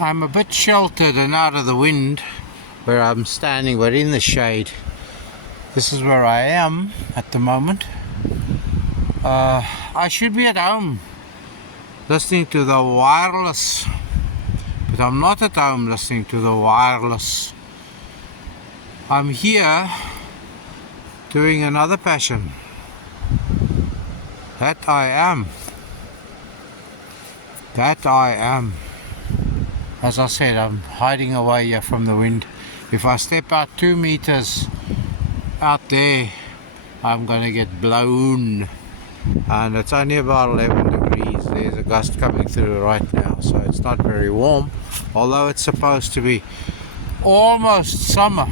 I'm a bit sheltered and out of the wind where I'm standing, but in the shade. This is where I am at the moment. I should be at home listening to the wireless, but I'm not at home listening to the wireless. I'm here doing another passion. That I am. That I am. As I said, I'm hiding away here from the wind. If I step out 2 meters out there, I'm gonna get blown. And it's only about 11 degrees. There's a gust coming through right now, so it's not very warm, although it's supposed to be almost summer.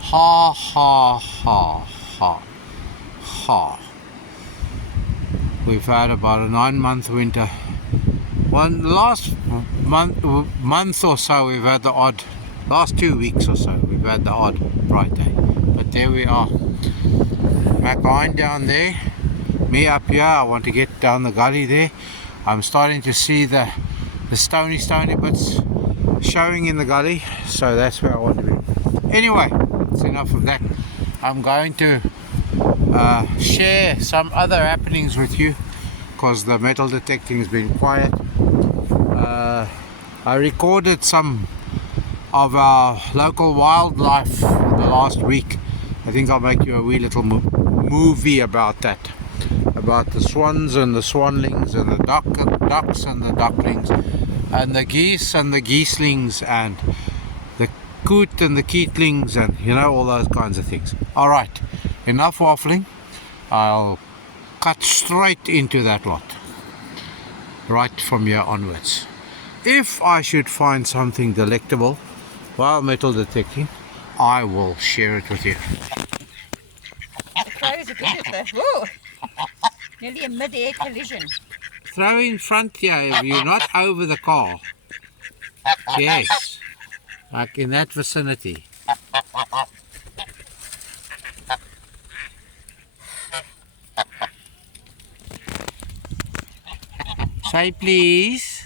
Ha ha ha ha ha. We've had about a 9-month winter. Last month or so we've had the odd, last 2 weeks or so we've had the odd bright day. But there we are. Macline down there, me up here. I want to get down the gully there. I'm starting to see the stony bits showing in the gully, so that's where I want to be. Anyway, it's enough of that. I'm going to share some other happenings with you because the metal detecting has been quiet. I recorded some of our local wildlife the last week. I think I'll make you a wee little movie about that, about the swans and the swanlings and the ducks and the ducklings and the geese and the geeslings and the coot and the keatlings and all those kinds of things. Alright, enough waffling. I'll cut straight into that lot right from here onwards. If I should find something delectable while metal detecting, I will share it with you. The crows are good at this. Whoa! Nearly a mid-air collision. Throw in front here if you're not over the car. Yes, like in that vicinity. Say please.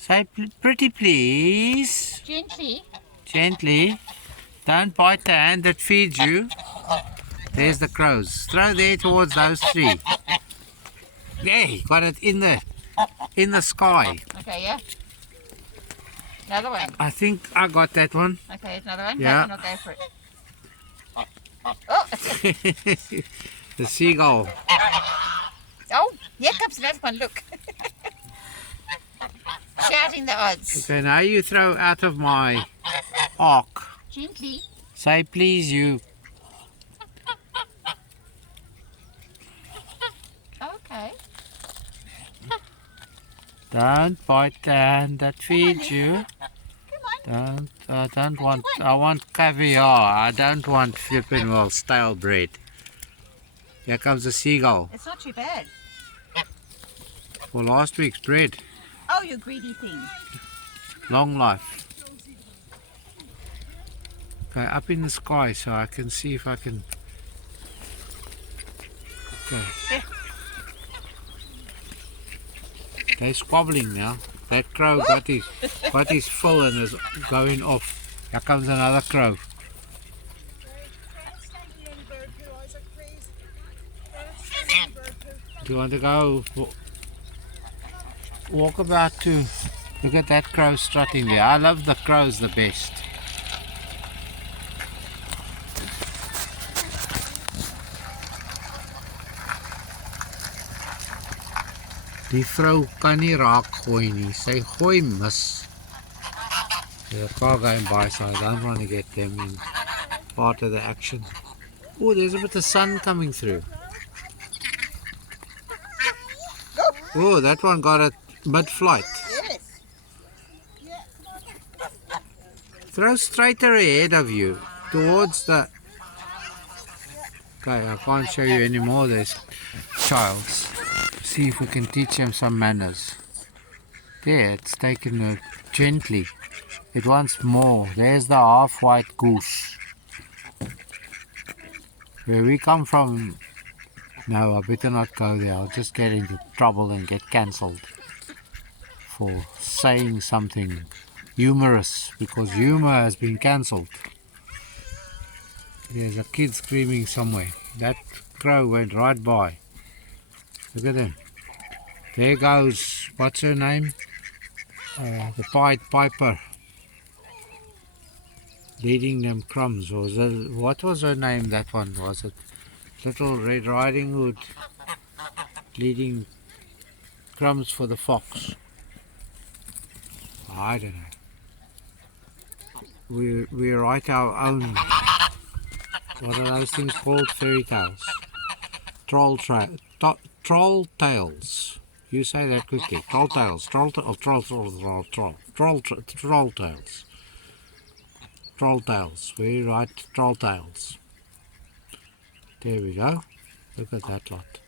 Say pretty please. Gently. Gently. Don't bite the hand that feeds you. There's the crows. Throw there towards those 3. There, got it in the sky. Okay, yeah. Another one. I think I got that one. Okay, another one. Yeah. I'll go for it. Oh! The seagull. Oh, here comes another one, look. Shouting the odds. Okay, now you throw out of my arc. Gently. Say please you. Okay. Don't bite the hand that feeds you. Come on. I want caviar. I don't want flipping well stale bread. Here comes the seagull. It's not too bad. For last week's bread. Oh, you greedy thing. Long life. Okay, up in the sky so I can see if I can. Okay. They're squabbling now. That crow got his fill and is going off. Here comes another crow. Do you want to go walk about to look at that crow strutting there? I love the crows the best. Die vrou kan nie raak gooi nie. Sy gooi mis. There's a car going by, so I don't want to get them in part of the action. Oh, there's a bit of sun coming through. Oh, that one got it mid-flight. Yes. Throw straighter ahead of you, towards the... Okay, I can't show you anymore. There's childs. See if we can teach him some manners. There, it's taken it gently. It wants more. There's the half-white goose. Where we come from... No, I better not go there. I'll just get into trouble and get cancelled. for saying something humorous, because humor has been cancelled. There's a kid screaming somewhere. That crow went right by. Look at him. There goes, what's her name? The Pied Piper. Leading them crumbs. What was her name, that one? Was it Little Red Riding Hood leading crumbs for the fox? I don't know. We write our own, what are those things called? Fairy tales. Troll tales. You say that quickly. Troll tales. Troll tales. Troll tales. We write troll tales. There we go. Look at that lot.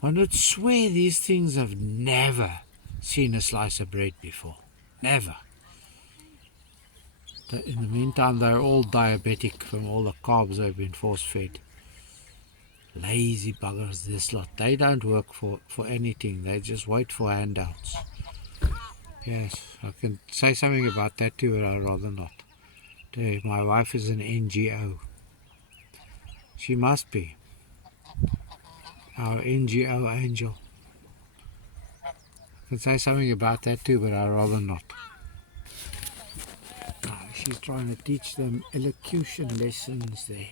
One would swear these things have never seen a slice of bread before. Never. In the meantime, they're all diabetic from all the carbs they've been force-fed. Lazy buggers, this lot. They don't work for anything. They just wait for handouts. Yes, I can say something about that too, but I'd rather not. My wife is an NGO. She must be. Our NGO angel. I can say something about that too, but I'd rather not. She's trying to teach them elocution lessons there.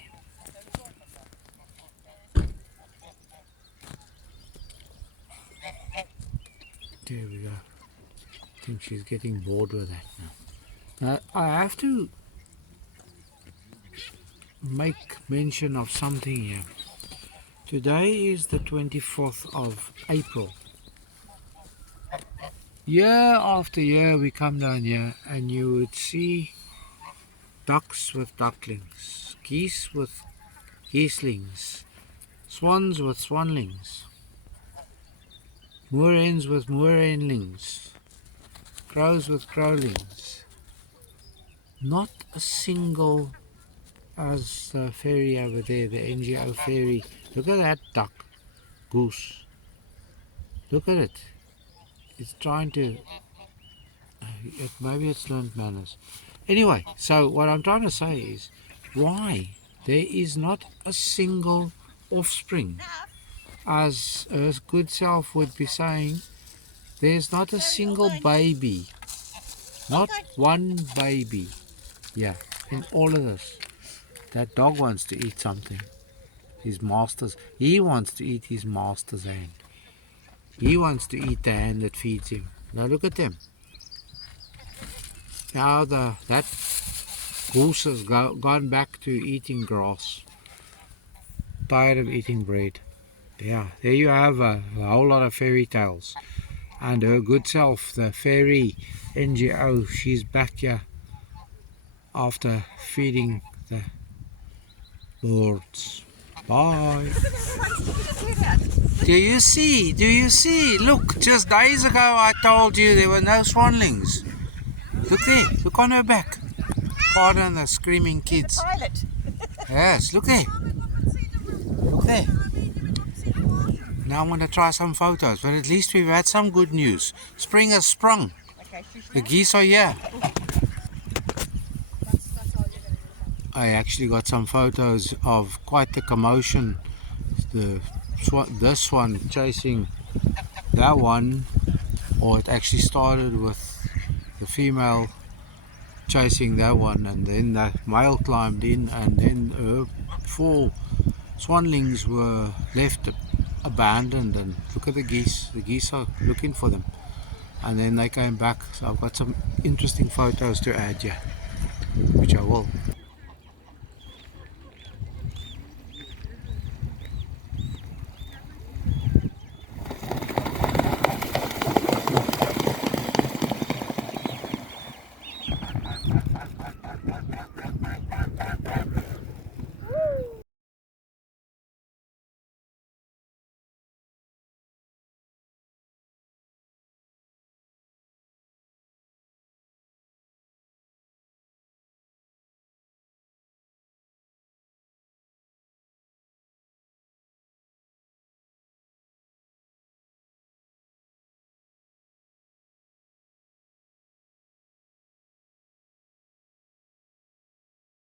There we go. I think she's getting bored with that now. Now I have to make mention of something here. Today is the 24th of April. Year after year we come down here and you would see ducks with ducklings, geese with geeslings, swans with swanlings, moor hens with moor henlings, crows with crowlings. Not a single, as the fairy over there, the NGO fairy. Look at that duck, goose. Look at it. It's trying to, maybe it's learned manners. Anyway, so what I'm trying to say is, why there is not a single offspring? As her good self would be saying, there's not a single baby, not one baby, yeah, in all of this. That dog wants to eat something, he wants to eat his master's hand. He wants to eat the hand that feeds him. Now look at them. Now that goose has gone back to eating grass, tired of eating bread. Yeah, there you have a whole lot of fairy tales. And her good self, the fairy NGO, she's back here after feeding the birds. Bye. Do you see? Look, just days ago I told you there were no swanlings. Look there, look on her back. Pardon the screaming kids. Yes, look there. Look there. Now I'm going to try some photos, but at least we've had some good news. Spring has sprung. The geese are here. I actually got some photos of quite the commotion. This one chasing that one, or it actually started with the female chasing that one, and then the male climbed in, and then 4 swanlings were left abandoned. And look at the geese are looking for them, and then they came back. So I've got some interesting photos to add here, which I will.